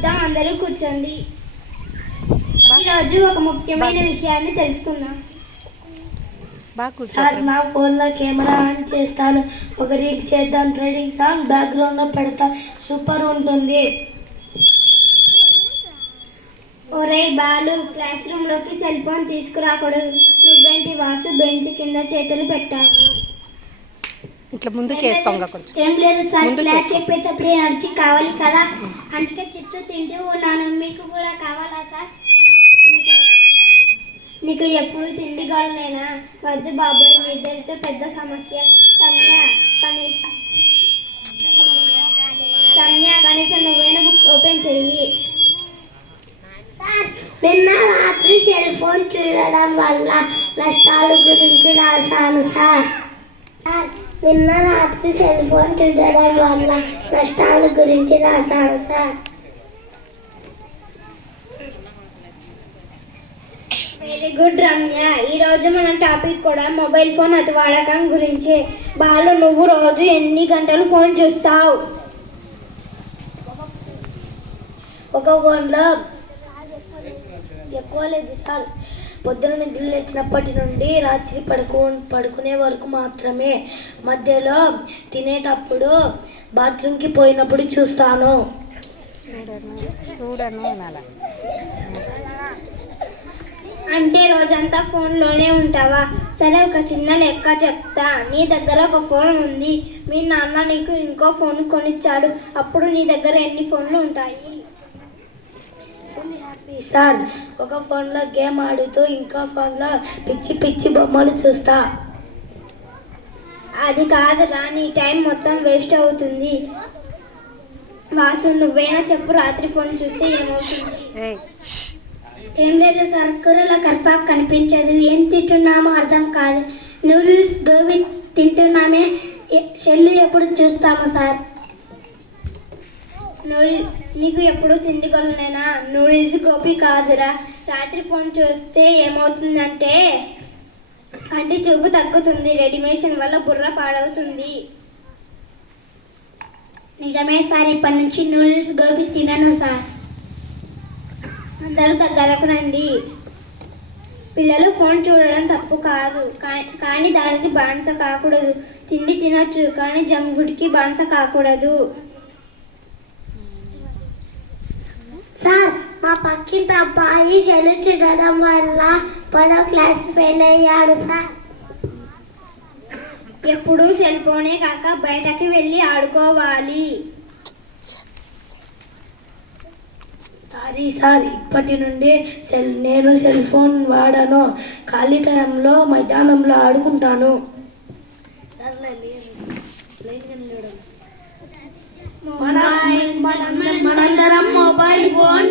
ప్రారంభిద్దాం. అందరూ కూర్చోండి. ఈరోజు ఒక ముఖ్యమైన విషయాన్ని తెలుసుకుందాం. సార్, నా ఫోన్లో కెమెరా ఆన్ చేస్తాను. ఒక రీల్ చేద్దాం. ట్రెండింగ్ సాంగ్ బ్యాక్గ్రౌండ్లో పెడతా. సూపర్ ఉంటుంది. ఒరే బాలు, క్లాస్ రూమ్లోకి సెల్ ఫోన్ తీసుకురాకూడదు. నువ్వేంటి వాసు బెంచ్ కింద చేతులు పెట్టావు? ఇట్లా ముందుకు వేసుకోంగా కొంచెం. ఏం లేదు సార్, క్లాస్ చెప్పేటప్పుడు ఎనర్జీ కావాలి కదా, అందుకే చిప్స్ తింటూ ఉన్నాను. మీకు కూడా కావాలా సార్? నీకు ఎప్పుడు తిండి కావాలేనా? వద్దు బాబోయ్, మీ ఇద్దరితో పెద్ద సమస్య. రమ్య కనీసం నువ్వైనా బుక్ ఓపెన్ చెయ్యి. నిన్న రాత్రి సెల్ ఫోన్ చూడడం వల్ల నష్టాల గురించి రాశాను సార్. నిన్న రాత్రి సెల్ ఫోన్ చూడడం వల్ల నష్టాల గురించి రాశాను సార్. Very good Ramya. ఈరోజు మన టాపిక్ కూడా మొబైల్ ఫోన్ అతి వాడకం గురించే. బాలు, నువ్వు రోజు ఎన్ని గంటలు ఫోన్ చూస్తావు? ఒక ఫోన్లో ఎక్కువ లేదు సార్. పొద్దున నిద్ర లేచినప్పటి నుండి రాత్రి పడుకునే వరకు మాత్రమే. మధ్యలో తినేటప్పుడు బాత్రూమ్కి పోయినప్పుడు చూస్తాను. అంటే రోజంతా ఫోన్లోనే ఉంటావా? సరే, ఒక చిన్న లెక్క చెప్తా. నీ దగ్గర ఒక ఫోన్ ఉంది, మీ నాన్న నీకు ఇంకో ఫోన్ కొనిచ్చాడు. అప్పుడు నీ దగ్గర ఎన్ని ఫోన్లు ఉంటాయి? సార్, ఒక ఫోన్లో గేమ్ ఆడుతూ ఇంకో ఫోన్లో పిచ్చి పిచ్చి బొమ్మలు చూస్తా. అది కాదురా, నీ టైం మొత్తం వేస్ట్ అవుతుంది. వాసు, నువ్వైనా చెప్పు, రాత్రి ఫోన్ చూస్తే ఏమవుతుంది? ఏం లేదు సార్, కూరలో కరిపాకు కనిపించదు. ఏం తింటున్నామో అర్థం కాదు. నూడిల్స్ గోబీ తింటున్నామే, సెల్లు ఎప్పుడు చూస్తాము సార్. నీకు ఎప్పుడు తిండి కొనలేనా? నూడిల్స్ గోపి కాదురా. రాత్రి ఫోన్ చూస్తే ఏమవుతుందంటే కంటి చూపు తగ్గుతుంది. రేడియేషన్ వల్ల బుర్ర పాడవుతుంది. నిజమే సార్, ఇప్పటి నుంచి నూడిల్స్ గోబీ తినను సార్. అందరూ దగ్గరకు రండి. పిల్లలు ఫోన్ చూడడం తప్పు కాదు, కానీ దానికి బానిస కాకూడదు. తిండి తినొచ్చు, కానీ జంక్ ఫుడ్కి బానిస కాకూడదు. సార్, మా పక్కింటి అబ్బాయి సెల్ చూడడం వల్ల 10వ క్లాస్ ఫెయిల్ అయ్యాడు సార్. ఎప్పుడు సెల్ ఫోనే కాక బయటకి వెళ్ళి ఆడుకోవాలి. సారీ సార్, ఇప్పటి నుండి నేను సెల్ ఫోన్ వాడను. ఖాళీ టైంలో మైదానంలో ఆడుకుంటాను. మనందరం మొబైల్ ఫోన్